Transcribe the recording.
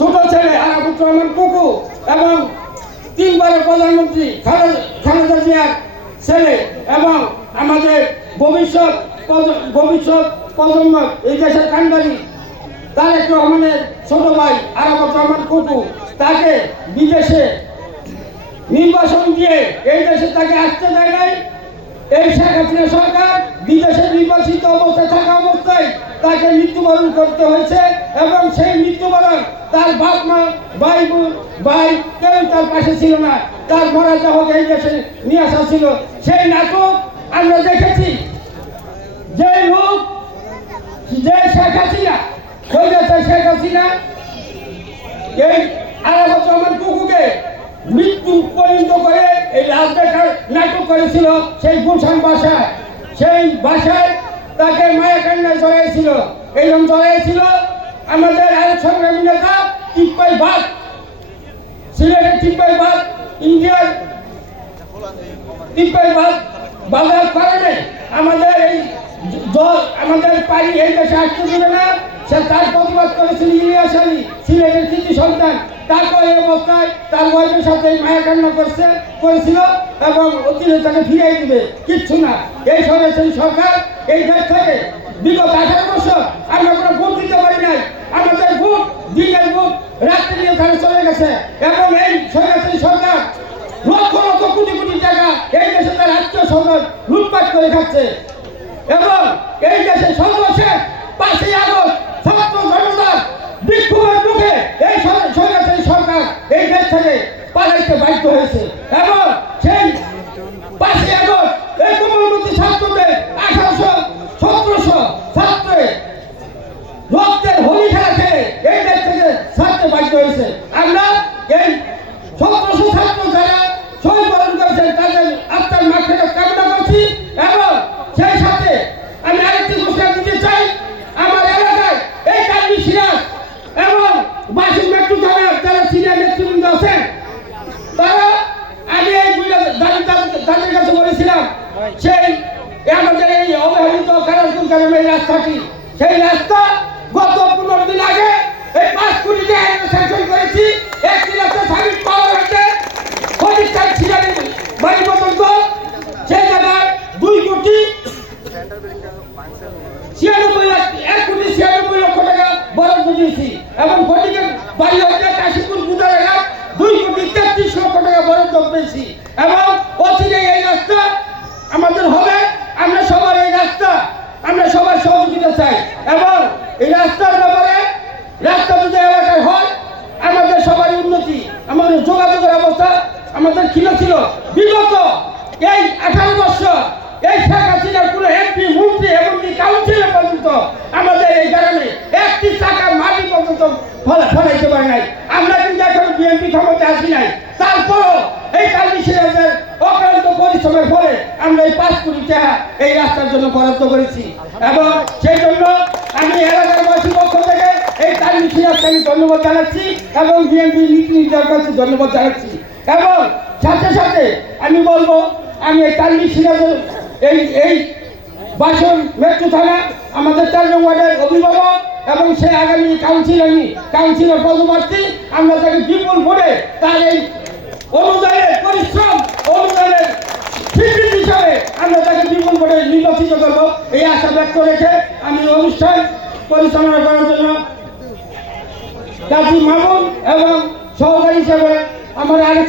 ছোট ছেলে আরাফুর রহমান কুকু এবং তিনবারের প্রধানমন্ত্রী খালেদা জিয়ার ছেলে এবং আমাদের ভবিষ্যৎ ভবিষ্যৎ প্রজন্ম এই দেশের কান্ডারি তারেক রহমানের ছোট ভাই আরাফত রহমান কুকু তাকে বিদেশে নির্বাচন দিয়ে এই দেশে তাকে আসতে দেয় নাই। এই শেখ হাসিনা সরকার বিদেশে নির্বাচিত অবস্থায় থাকা অবস্থায় তাকে মৃত্যুবরণ করতে হয়েছে এবং সেই মৃত্যুবরণ তার বাপ মা, ভাই বোন, ভাই, কেউ তার পাশে ছিল না। তার মরা দেহ এই দেশে নিয়ে আসা ছিল। সেই নাটক আমরা দেখেছি। যে লোক, যে শেখ হাসিনা হয়ে শেখ হাসিনা, এই আরাফত রহমান কুকুকে মৃত্যু পরিণত করে এই রাজবেকার নাটক করেছিল সেই গুলশান বাসায়। সেই বাসায় তাকে মায়া কান্নায় জড়াইছিল। এইরকম জড়াইছিল আমাদের আরেক সংগ্রামী নেতা টিপ্পাই বাদ সিলেটের টিপ্পাই বাদ ইন্ডিয়ার টিপ্পাই বাদ বাজার কারণে আমাদের এই জল, আমাদের পানি এই দেশে আসতে দেবে না। সে তার প্রতিবাদ করেছিল ইলিয়াস আলী, সিলেটের সন্তান তাকে এই অবস্থায় তার ওয়াইফের সাথে মায়া কান্না করছে, করেছিল এবং অতীতে তাকে ফিরিয়ে দিবে। কিচ্ছু না। এই সরাসরি সরকার এই দেশ থেকে বিগত আঠারো বছর আমরা কোনো ভোট দিতে পারি নাই। আমাদের ভোট দিনের ভোট রাত্রি নিয়ে তারা চলে গেছে। এবং এই সরাসরি সরকার লক্ষ লক্ষ কোটি কোটি টাকা এই দেশে তার আত্মীয় স্বজন লুটপাট করে খাচ্ছে। এবং এই দেশে সর্বশেষ পাঁচই আগস্ট ছাত্র জনতার বিক্ষোভের মুখে এই সর- স্বৈরাচারী সরকার এই দেশ থেকে পালাইতে বাধ্য হয়েছে এবং সেই পাঁচই আগস্ট এই কোমলমতি ছাত্রদের আঠারোশো সতেরোশো ছাত্রে রক্তের হোলি খেলা খেলে এই দেশ থেকে ছাড়তে বাধ্য হয়েছে আমরা এই সতেরোশো ছাত্র যারা শহীদ বরণ করেছেন তাদের আত্মার মাঠে কামনা করছি এবং সেই সাথে আমি আরেকটি ঘোষণা দিতে চাই আমার এলাকায় এই কান্দি সিরাজ এবং বাসিক মেট্রো থানার যারা সিনিয়র নেতৃবৃন্দ আছেন তারা আমি এই দুইটা দাবি তাদের- তাদের কাছে বলেছিলাম সেই এ আমাদের এই অবহেলিত গ্রামের এই রাস্তাটি। সেই রাস্তা গত পনেরো দিন আগে এই পাঁচ কোটি স্যাংশন করেছি। একটি রাস্তা সাবিত পাওয়া হয়েছে প্রতিষ্ঠান ছিলেন বাড়ি পর্যন্ত সেই জায়গায় দুই কোটি ছিয়ানব্বই লাখ, এক কোটি ছিয়ানব্বই লক্ষ টাকা বরাদ্দ দিয়েছি। এবং ফটিকের বাড়ি হচ্ছে কাশীপুর দুই কোটি তেত্রিশ লক্ষ টাকা বরাদ্দ পেয়েছি। এবং অচিরে এই রাস্তা আমাদের হবে আমরা সবার এই রাস্তা আমরা সবার সহযোগিতা চাই এবং এই রাস্তার ব্যাপারে রাস্তা যদি এলাকায় হয়, আমাদের সবারই উন্নতি, আমাদের যোগাযোগের অবস্থা আমাদের ছিল ছিল। বিগত এই আঠারো বছর এই শেখ হাসিনার কোনো এমপি মন্ত্রী এমনকি কাউন্সিলর পর্যন্ত আমাদের এই গ্রামে একটি টাকার মাটি পর্যন্ত ফলা ফলাইতে পারে নাই। আমরা কিন্তু এখন বিএনপি ক্ষমতা আসি নাই। তারপরও পরিশ্রমের পরে আমরা এই পাঁচ কোটি টাকা এই রাস্তার জন্য বরাদ্দ করেছি। এবং সেই জন্য আমি এলাকার বাসীর পক্ষ থেকে এই সিরাজকে আমি ধন্যবাদ জানাচ্ছি এবং বিএনপি নীতি নির্ধারণ ধন্যবাদ জানাচ্ছি। এবং সাথে সাথে আমি বলব, আমি এই কালী সিরাজের এই এই বাসন মেট্রো থানা আমাদের চার নং ওয়ার্ডের অভিভাবক এবং সে আগামী কাউন্সিল আমি কাউন্সিলর পদপ্রার্থী, আমরা তাকে বিপুল ভোটে তার এই অনুদানের পরিশ্রম অনুদানের স্বীকৃতি হিসাবে আমরা তাকে বিপুল ভোটে নির্বাচিত করব এই আশা ব্যক্ত রেখে আমি অনুষ্ঠান পরিচালনা করার জন্য কাজী মামুন এবং সহকারী হিসেবে আমার আরেক